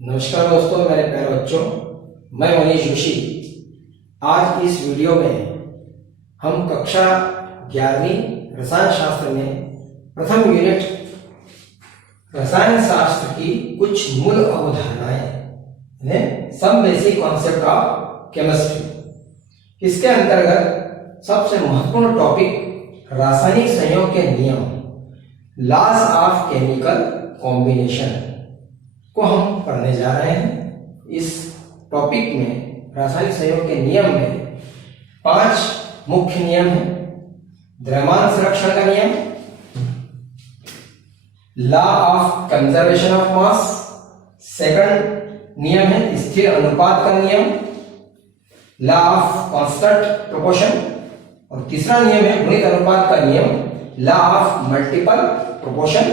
नमस्कार दोस्तों, मेरे प्यारे बच्चों, मैं मनीष जोशी। आज इस वीडियो में हम कक्षा 11वीं रसायन शास्त्र में प्रथम यूनिट रसायन शास्त्र की कुछ मूल अवधारणाएं, some basic concept of chemistry, इसके अंतर्गत सबसे महत्वपूर्ण टॉपिक रासायनिक संयोग के नियम, लॉज ऑफ केमिकल कॉम्बिनेशन को हम पढ़ने जा रहे हैं। इस टॉपिक में रासायनिक संयोग के नियम में 5 मुख्य नियम हैं। द्रव्यमान संरक्षण का नियम, law of conservation of mass, second नियम है स्थिर अनुपात का नियम, लॉ ऑफ कांस्टेंट प्रोपोर्शन, और तीसरा नियम है गुणित अनुपात का नियम, लॉ ऑफ मल्टीपल प्रोपोर्शन,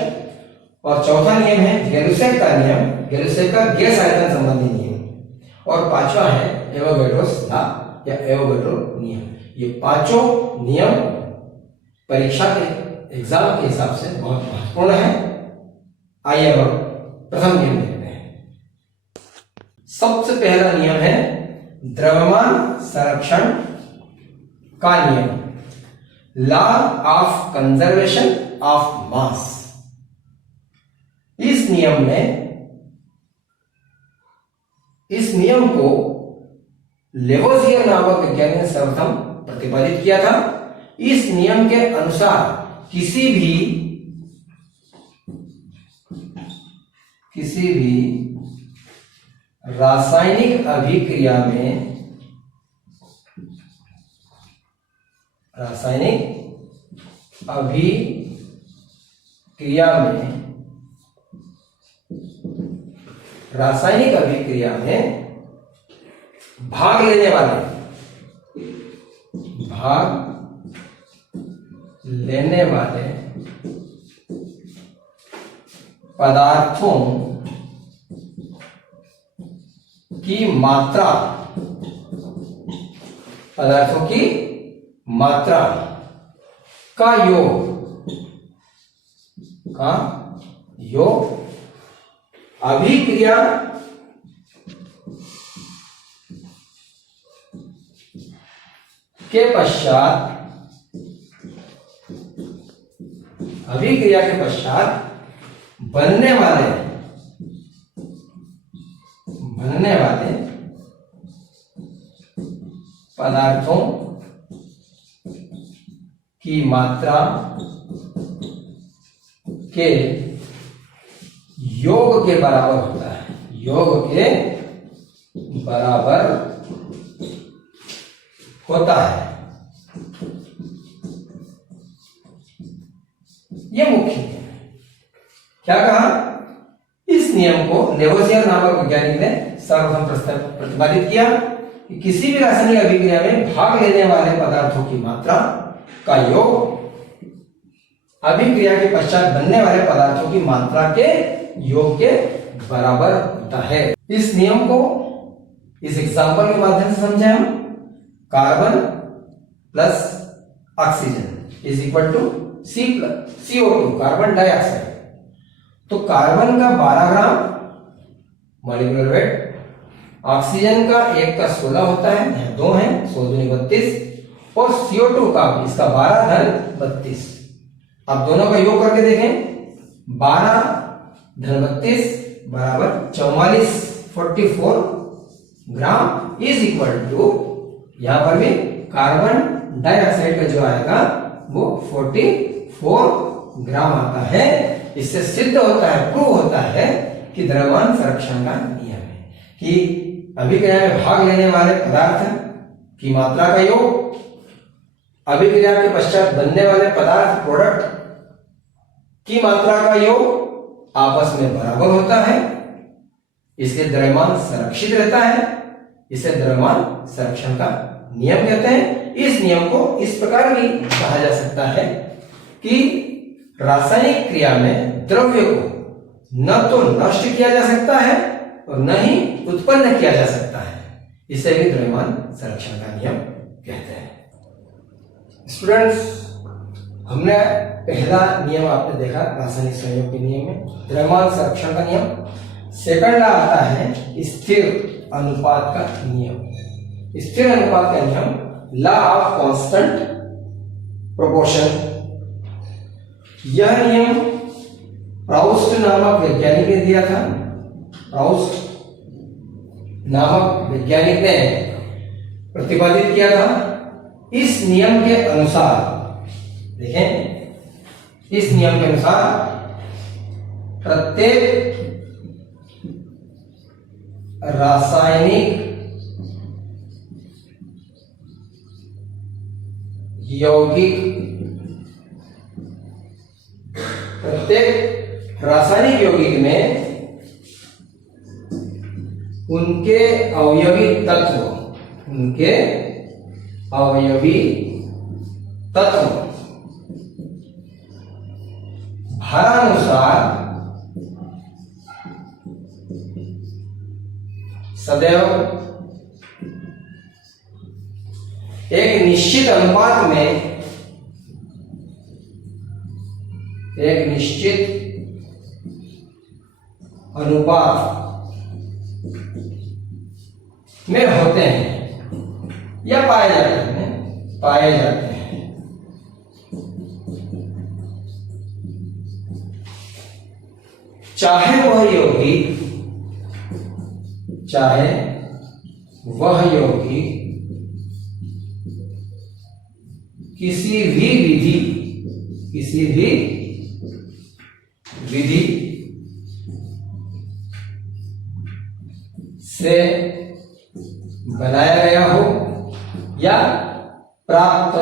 और चौथा नियम है गैलुसेक का नियम, गैलुसेक का गैस आयतन संबंधी नियम, और पांचवा है एवोगैड्रोस लॉ या एवोगैड्रो नियम। ये पांचों नियम परीक्षा के एग्जाम के हिसाब से बहुत महत्वपूर्ण है। आइए अब प्रथम नियम देखते हैं। सबसे पहला नियम है द्रव्यमान संरक्षण का नियम, law of conservation of mass. इस नियम को लेवोजियर नामक वैज्ञानिक ने सर्वप्रथम प्रतिपादित किया था। इस नियम के अनुसार किसी भी रासायनिक अभिक्रिया में भाग लेने वाले पदार्थों की मात्रा का योग अभिक्रिया के पश्चात बनने वाले पदार्थों की मात्रा के योग के बराबर होता है। योग के बराबर होता है। यह मुख्य नियम है। क्या कहा? इस नियम को लेवोजियर नामक वैज्ञानिक ने सर्वप्रथम प्रतिपादित किया कि किसी भी रासायनिक अभिक्रिया में भाग लेने वाले पदार्थों की मात्रा का योग अभिक्रिया के पश्चात बनने वाले पदार्थों की मात्रा के योग के बराबर होता है। इस नियम को इस एग्जांपल के माध्यम से समझे हम। Carbon plus oxygen is equal to CO2, carbon dioxide. तो कार्बन का 12 ग्राम मॉलिक्यूलर वेट, ऑक्सीजन का 1 का 16 होता है, यहाँ 2 है, 16 दूनी 32, और CO2 का इसका 12 धन 32। आप दोनों का योग करके देखें, 12 धन 32 बराबर 44 ग्राम इज इक्वल टू, यहां पर भी कार्बन डाइऑक्साइड का जो आएगा वो 44 ग्राम आता है। इससे सिद्ध होता है, प्रूव होता है कि द्रव्यमान संरक्षण का नियम है कि अभिक्रिया में भाग लेने वाले पदार्थ की मात्रा का योग अभिक्रिया के पश्चात बनने वाले पदार्थ प्रोडक्ट की मात्रा का योग आपस में बराबर होता है। इसलिए द्रव्यमान संरक्षित रहता है। इसे द्रव्यमान संरक्षण का नियम कहते हैं। इस नियम को इस प्रकार भी कहा जा सकता है कि रासायनिक क्रिया में द्रव्य को न तो नष्ट किया जा सकता है और न ही उत्पन्न किया जा सकता है। इसे भी द्रव्यमान संरक्षण का नियम कहते हैं। स्टूडेंट्स, हमने पहला नियम आपने देखा रासायनिक संयोग के नियम में द्रव्यमान संरक्षण का नियम। सेकंड लॉ आता है स्थिर अनुपात का नियम। स्थिर अनुपात का नियम, लॉ ऑफ कांस्टेंट प्रोपोर्शन। यह नियम प्राउस्ट नामक वैज्ञानिक ने दिया था। प्राउस्ट नामक वैज्ञानिक ने प्रतिपादित किया था। इस नियम के अनुसार, देखें, इस नियम के अनुसार प्रत्येक रासायनिक यौगिक में उनके अवयवी तत्व भारानुसार सदैव एक निश्चित अनुपात में होते हैं या पाए जाते हैं। चाहे वह यौगिक किसी भी विधि से बनाया गया हो या प्राप्त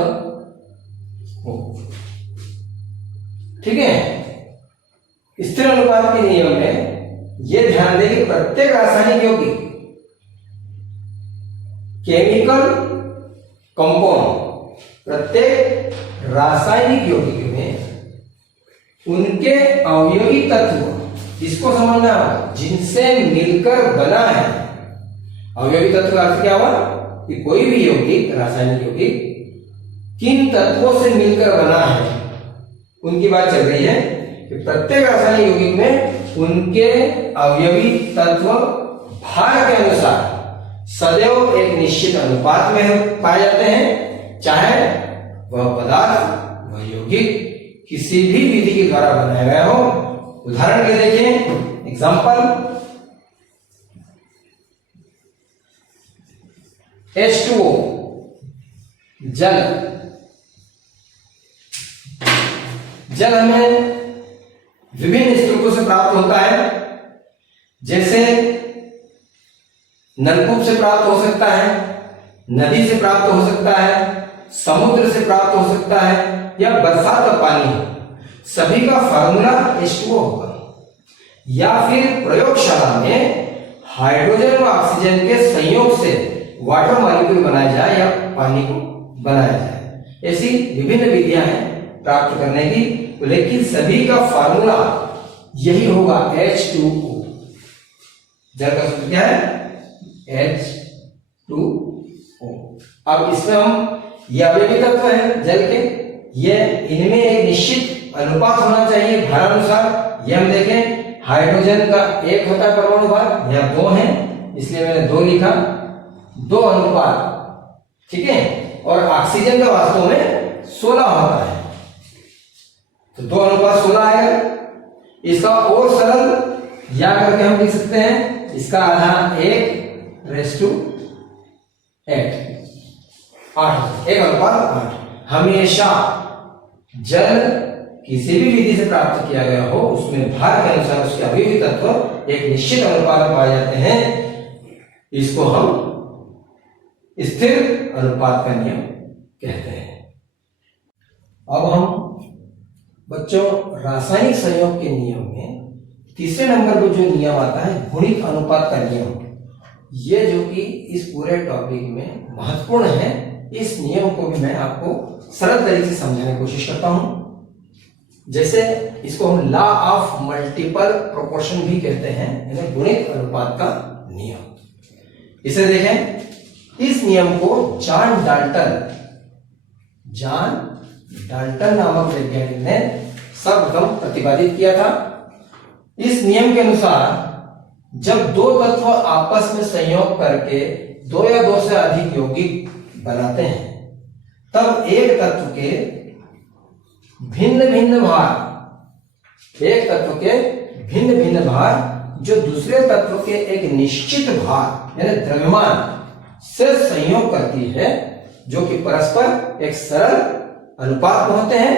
हो। ठीक है। स्थिर अनुपात के नियम में यह ध्यान दें कि प्रत्येक रासायनिक यौगिक, केमिकल कंपाउंड, प्रत्येक रासायनिक यौगिक में उनके अवयवी तत्व, इसको समझना होगा, जिनसे मिलकर बना है। अवयवी तत्व का अर्थ क्या हुआ कि कोई भी यौगिक, रासायनिक यौगिक किन तत्वों से मिलकर बना है, उनकी बात चल रही है कि प्रत्येक रासायनिक यौगिक में उनके अवयवी तत्व भार के अनुसार सदैव एक निश्चित अनुपात में पाए जाते हैं, चाहे वह पदार्थ, वह यौगिक किसी भी विधि के द्वारा बनाया गया हो। उदाहरण के देखिए, एग्जांपल, H2O जल हमें विभिन्न स्रोतों से प्राप्त होता है, जैसे नलकूप से प्राप्त हो सकता है, नदी से प्राप्त हो सकता है, समुद्र से प्राप्त हो सकता है, या बरसात का पानी। सभी का फार्मूला H2O होगा। या फिर प्रयोगशाला में हाइड्रोजन व ऑक्सीजन के संयोग से वाटर मॉलिक्यूल बनाया जाए या पानी को बनाया जाए। ऐसी विभिन्न विधियां हैं प्राप्त करने की, लेकिन सभी का फार्मूला यही होगा, H2O। जल का सूत्र क्या है? H2O। अब इसमें हम, ये अवयवी तत्व है जल के, ये इनमें एक निश्चित अनुपात होना चाहिए भारानुसार। ये हम देखें, हाइड्रोजन का 1 होता है परमाणु भार, यहाँ 2 है, इसलिए मैंने 2 लिखा, 2 अनुपात। ठीक है। और ऑक्सीजन का वास्तव में 16 होता है, तो 2 अनुपात 16 आएगा। इसका और सरल या करके हम लिख सकते हैं, इसका आधा 1:8, 1:8। हमेशा जल किसी भी विधि से प्राप्त किया गया हो, उसमें भार के अनुसार उसके अवयवी तत्व एक निश्चित अनुपात में पाए जाते हैं। इसको हम स्थिर अनुपात का नियम कहते हैं। अब हम बच्चों रासायनिक संयोग के नियम में तीसरे नंबर पर जो नियम आता है, गुणित अनुपात का नियम, ये जो कि इस पूरे टॉपिक में महत्वपूर्ण है, इस नियम को भी मैं आपको सरल तरीके से समझाने की कोशिश करता हूं। जैसे इसको हम लॉ ऑफ मल्टीपल प्रोपोर्शन भी कहते हैं, यानी गुणित अनुपात का नियम। इसे देखें, इस नियम को जॉन डाल्टन नामक वैज्ञानिक ने सर्वप्रथम प्रतिपादित किया था। इस नियम के अनुसार जब दो तत्व आपस में संयोग करके दो या दो से अधिक यौगिक बनाते हैं तब एक तत्व के भिन्न भिन्न भार जो दूसरे तत्व के एक निश्चित भार यानी द्रव्यमान से संयोग करती है, जो कि परस्पर एक सरल अनुपात में होते हैं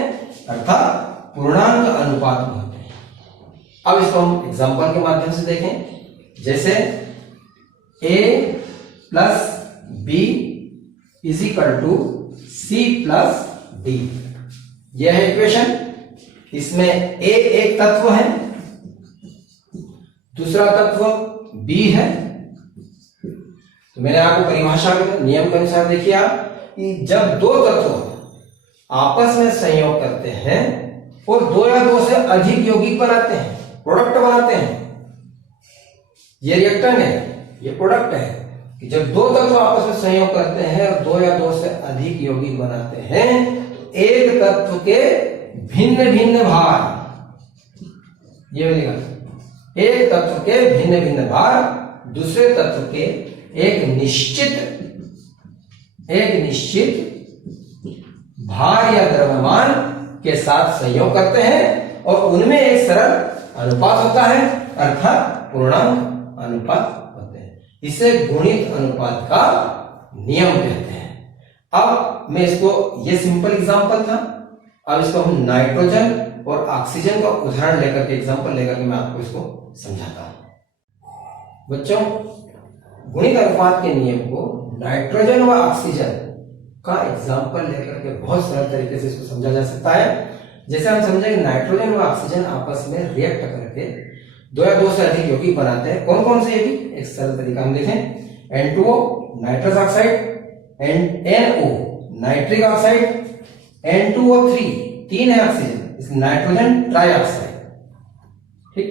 अर्थात पूर्णांक अनुपात में होते हैं। अब इसको हम एग्जांपल के माध्यम से देखें। जैसे a plus b is equal to c plus d, यह है इक्वेशन। इसमें a एक तत्व है, दूसरा तत्व b है। तो मैंने आपको परिभाषा नियम के अनुसार देखिए आप कि जब दो तत्व आपस में संयोग करते हैं और दो या दो से अधिक यौगिक बनाते हैं, प्रोडक्ट बनाते हैं, ये रिएक्टेंट है, ये प्रोडक्ट है कि जब दो तत्व आपस में संयोग करते हैं और दो या दो से अधिक यौगिक बनाते हैं तो एक तत्व के भिन्न भिन्न भार, ये लिखा, एक तत्व के भिन्न भिन्न भार दूसरे तत्व के एक निश्चित भार या द्रव्यमान के साथ संयोग करते हैं और उनमें एक सरल अनुपात होता है अर्थात पूर्णांक अनुपात होते हैं। इसे गुणित अनुपात का नियम कहते हैं। अब मैं इसको, ये सिंपल एग्जांपल था, अब इसको हम नाइट्रोजन और ऑक्सीजन का उदाहरण लेकर के, एग्जांपल लेकर के मैं आपको इसको समझाता हूं। बच्चों, गुणित अनुपात के नियम को नाइट्रोजन व ऑक्सीजन का एग्जांपल लेकर के बहुत सरल तरीके से इसको समझा जा सकता है। जैसे हम समझे कि नाइट्रोजन व ऑक्सीजन आपस में रिएक्ट करके दो या दो से अधिक यौगिक बनाते हैं। कौन कौन से यौगिक? एक सरल तरीका हम देखें। N2O nitrous oxide, NO nitric oxide, N2O3 तीन है ऑक्सीजन, इसलिए नाइट्रोजन ट्राइऑक्साइड, ठीक।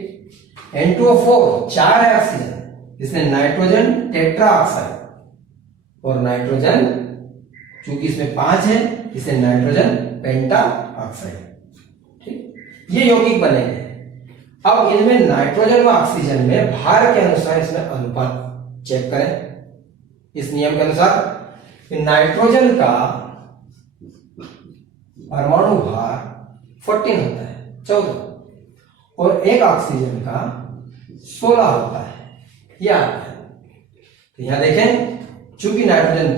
N2O4 चार है ऑक्सीजन, इसमें नाइट्रोजन टेट्रा ऑक्साइड, और नाइट्रोजन चूंकि इसमें 5 है इसलिए नाइट्रोजन पेंटा ऑक्साइड, ठीक। ये यौगिक बनेंगे। अब इनमें नाइट्रोजन व ऑक्सीजन में भार के अनुसार इसमें अनुपात चेक करें। इस नियम के अनुसार नाइट्रोजन का परमाणु भार 14 होता है, 14, और एक ऑक्सीजन का 16 होता है, यह आता है। तो यहां देखें, चूंकि नाइट्रोजन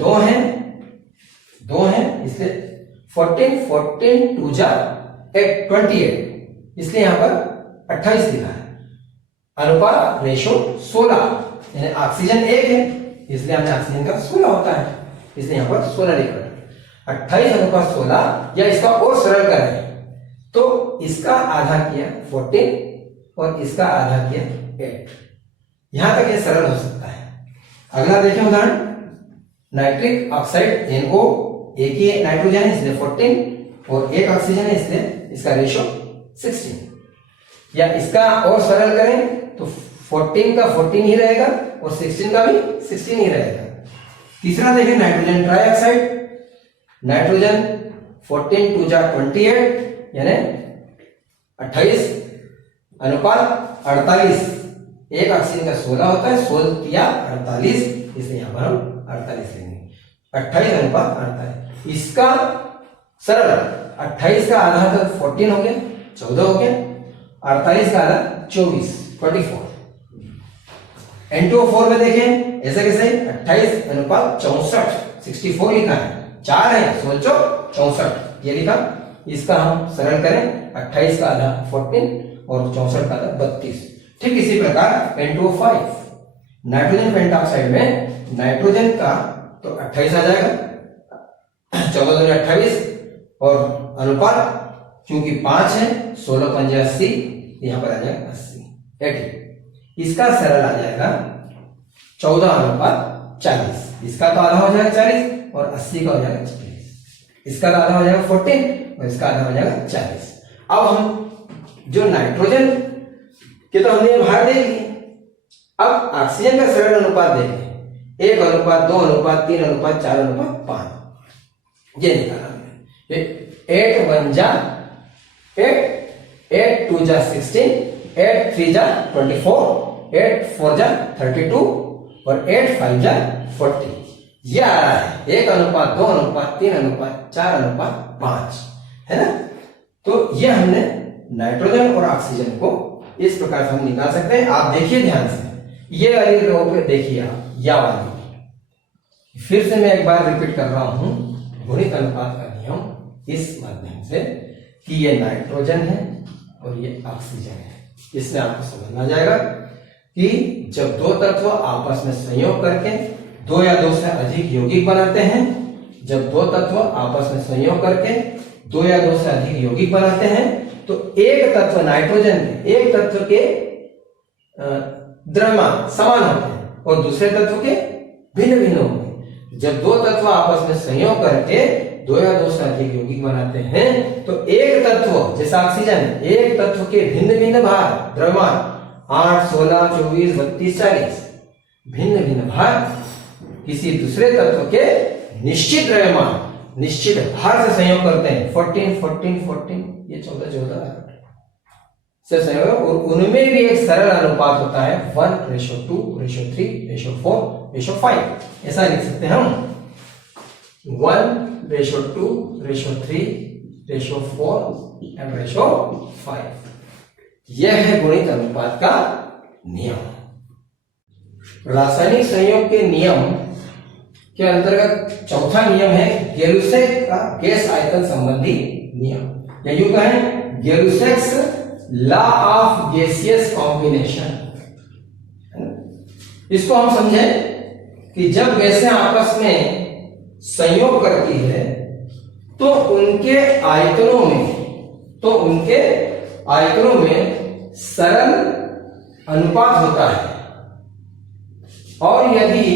दो हैं इसलिए 14 2 जा 28, इसलिए यहां पर 28 लिखा है। अनुपात रेशो 16, यानी ऑक्सीजन 1 है इसलिए हमने ऑक्सीजन का 16 होता है, इसलिए यहां पर 16 लिखा है। 28 अनुपात 16, या इसका और सरल करें तो इसका आधा किया 14 और इसका आधा किया 8। यहां तक ये सरल हो सकता है। अगला देखें उदाहरण, नाइट्रिक ऑक्साइड NO, एक ही नाइट्रोजन है इसलिए 14 और एक ऑक्सीजन है इसलिए इसका रेशो 16। या इसका और सरल करें तो 14 का 14 ही रहेगा और 16 का भी 16 ही रहेगा। तीसरा देखें, नाइट्रोजन ट्राइऑक्साइड, नाइट्रोजन 14 2 जा 28 यानी 28 अनुपात 48, एक ऑक्सीजन का 16 होता है, 16 या 48, इसलिए यहां पर हम 48 लेंगे। 28 अनुपात 48, इसका सरल 28 का आधा तो 14 हो गया, 14 हो गया, 48 का आधा 24 N2O4 में देखें ऐसा कैसे, 28 अनुपात 64 64 लिखा है, 4 है, सोचो 64 ये लिखा। इसका हम सरल करें, 28 का आधा 14 और 64 का आधा 32। ठीक इसी प्रकार N2O5 नाइट्रोजन पेंटाऑक्साइड में नाइट्रोजन का तो 28 आ जाएगा, 14 दूनी 28, और अनुपात क्योंकि 5 है, 16 5 80, यहां पर आ जाएगा 80। इसका सरल आ जाएगा 14 अनुपात 40, इसका तो आधा हो जाएगा 40 और 80 का हो जाएगा 40, इसका तो आधा हो जाएगा 14 और इसका आधा हो जाएगा 40। अब हम जो नाइट्रोजन के तो हमने भार देख लिए, अब ऑक्सीजन का सरल अनुपात देखें, 1 अनुपात 2 अनुपात 3 अनुपात 4 अनुपात 5, ये निकाला हमने। 8 1 जा 8, 8 2 जा 16, 8 3 जा 24, 8 4 जा 32 और 8 5 जा 40, ये आ रहा है 1:2:3:4:5, है ना। तो ये हमने नाइट्रोजन और ऑक्सीजन को इस प्रकार से हम निकाल सकते हैं। आप देखिए ध्यान से, ये वाली रो पे देखिए आप, या वाली, फिर से मैं एक बार रिपीट कर रहा हूं गुणित अनुपात का नियम इस माध्यम से कि ये नाइट्रोजन है और ये ऑक्सीजन है। इससे आपको समझ आ जाएगा कि जब दो तत्व आपस में संयोग करके दो या दो से अधिक यौगिक बनाते हैं, जब दो तत्व आपस में संयोग करके दो या दो से अधिक यौगिक बनाते हैं, तो एक तत्व नाइट्रोजन के एक तत्व के द्रव्यमान समान होते हैं और दूसरे तत्व के भिन्न भिन्न होते हैं। जब दो तत्व आपस में संयोग करके दो या दो से अधिक यौगिक बनाते हैं, तो एक तत्व जैसा ऑक्सीजन, एक तत्व के भिन्न भिन्न भार द्रव्यमान 8 16 24 32 40 भिन्न भिन्न भार किसी दूसरे तत्व के निश्चित द्रव्यमान निश्चित भार से संयोग करते हैं। 14 14 14 ये 14 14 से संयोग, और उनमें भी एक सरल अनुपात होता है 1:2:3:4:5। ऐसा लिख सकते हैं हम 1:2:3:4:5। यह है गुणित अनुपात का नियम। रासायनिक संयोग के नियम के अंतर्गत चौथा नियम है गेलुसेक का गैस आयतन संबंधी नियम, या यूं कहें गेलुसेक्स लॉ ऑफ गैसियस कॉम्बिनेशन। इसको हम समझें कि जब गैसें आपस में संयोग करती है तो उनके आयतनों में सरल अनुपात होता है, और यदि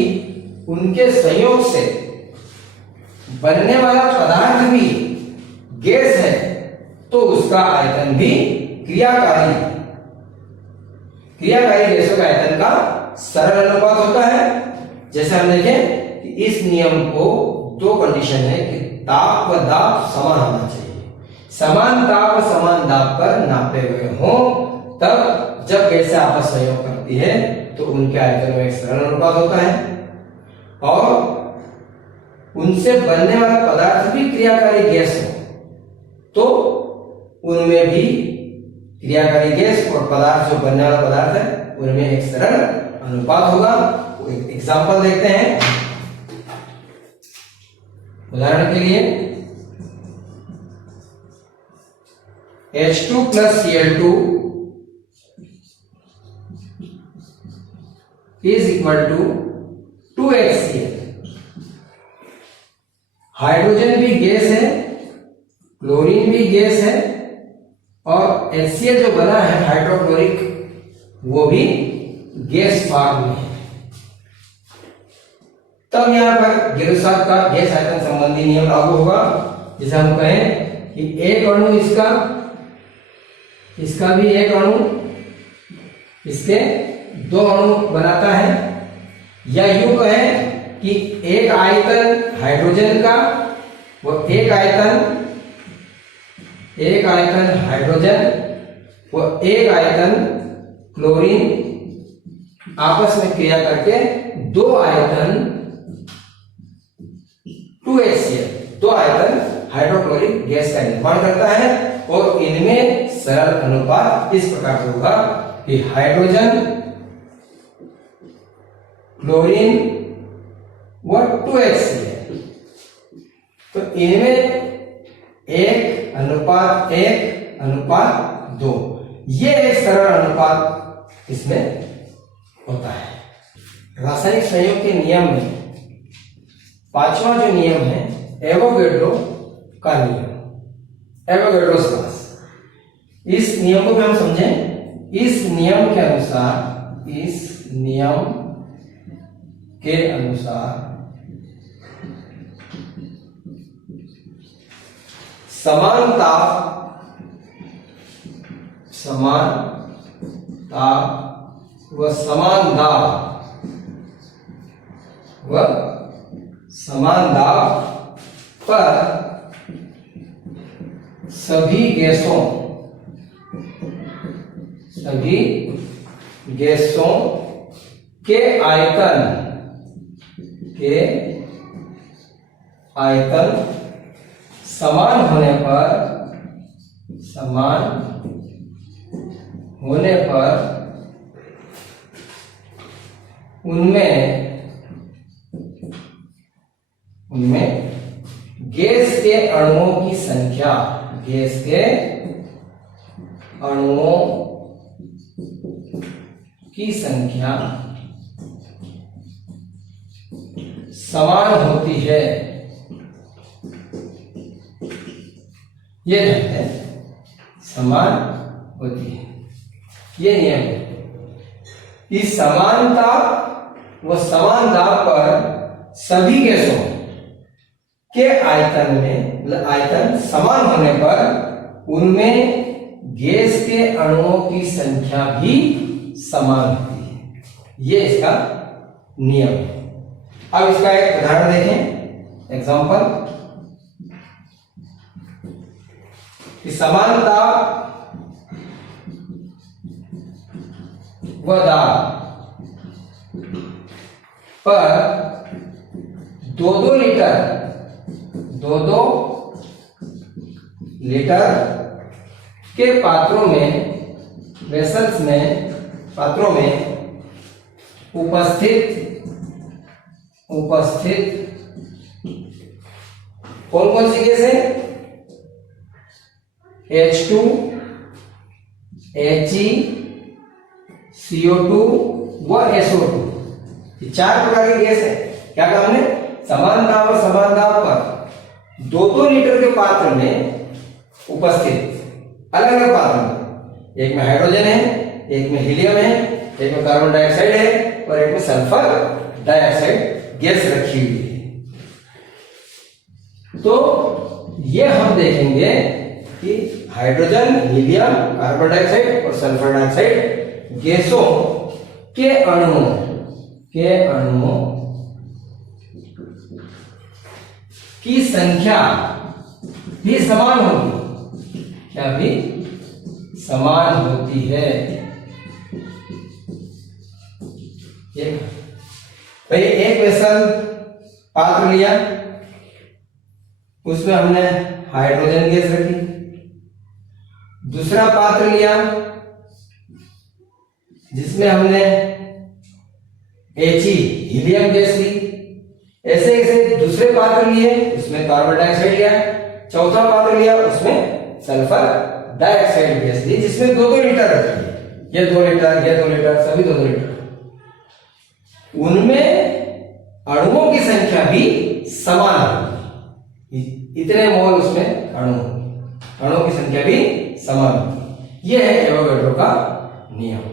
उनके संयोग से बनने वाला पदार्थ भी गैस है तो उसका आयतन भी क्रियाकारी गैसों का आयतन का सरल अनुपात होता है। जैसे हम देखें कि इस नियम को दो कंडीशन है कि ताप व दाब समान होना चाहिए, समान ताप व समान दाब पर नापे हुए हों, तब जब गैसें आपस संयोग करती है तो उनके आयतन में एक सरल अनुपात होता है, और उनसे बनने वाला पदार्थ भी क्रियाकारी गैस हो तो उनमें भी क्रियाकारी गैस और पदार्थ जो बनने वाला पदार्थ है उनमें एक सरल अनुपात होगा। एक एग्जांपल देखते हैं। उदाहरण के लिए H2 plus Cl2 is equal to 2HCl। Hydrogen भी गैस है, क्लोरीन भी गैस है, और HCl जो बना है हाइड्रोक्लोरिक वो भी गैस फॉर्म में है। तब यहां पर गेलुसाक का गैस आयतन संबंधी नियम लागू होगा। जैसे हम कहें कि एक अणु इसका भी एक अणु इसके दो अणु बनाता है, या यूं कहें कि एक आयतन हाइड्रोजन का वो एक आयतन हाइड्रोजन वो एक आयतन क्लोरीन आपस में क्रिया करके दो आयतन 2HCl दो आयतन हाइड्रोक्लोरिक गैस का निर्माण करता है, और इनमें सरल अनुपात इस प्रकार से होगा कि हाइड्रोजन क्लोरीन व 2HCl, तो इनमें 1:1:2 ये एक सरल अनुपात इसमें होता है। रासायनिक संयोग के नियम में पांचवा जो नियम है एवोगैड्रो का नियम, एवोगैड्रोस लॉ। इस नियम को भी हम समझें। इस नियम के अनुसार समान ताप व समान दाब पर सभी गैसों के आयतन समान होने पर उनमें गैस के अणुओं की संख्या समान होती है। ये है समान होती है, ये नियम है। इस समानता व समान दाब पर सभी गैसों के आयतन समान होने पर उनमें गैस के अणुओं की संख्या भी समान होती है। ये इसका नियम है। अब इसका एक उदाहरण देखें, एग्जांपल। समानता व दाब पर 2-2 लीटर के पात्रों में उपस्थित कौन कौन सी गैस है? H2, He, CO2 व SO2। ये 4 प्रकार की गैस है। क्या कहा हमने? समान दाब और समान दाब पर 2-2 लीटर के पात्र में उपस्थित, अलग अलग पात्र में, एक में हाइड्रोजन है, एक में हीलियम है, एक में कार्बन डाइऑक्साइड है और एक में सल्फर डाइऑक्साइड गैस रखी हुई है। तो ये हम देखेंगे कि हाइड्रोजन, हीलियम, कार्बन डाइऑक्साइड और सल्फर डाइऑक्साइड गैसों के अणुओं की संख्या भी समान होगी। क्या भी समान होती है। भाई एक वेसल पात्र लिया, उसमें हमने हाइड्रोजन गैस रखी। दूसरा पात्र लिया जिसमें हमने He हीलियम गैस ली। ऐसे ऐसे दूसरे पात्र लिए, उसमें कार्बन डाइऑक्साइड लिया। चौथा पात्र लिया, उसमें सल्फर डाइऑक्साइड गैस ली, जिसमें 2-2 लीटर रखी। ये 2 लीटर, ये 2 लीटर, सभी 2-2 लीटर। उनमें अणुओं की संख्या भी समान होगी। इतने मोल उसमें अणुओं की संख्या भी समान होगी। यह है एवोगैड्रो का नियम।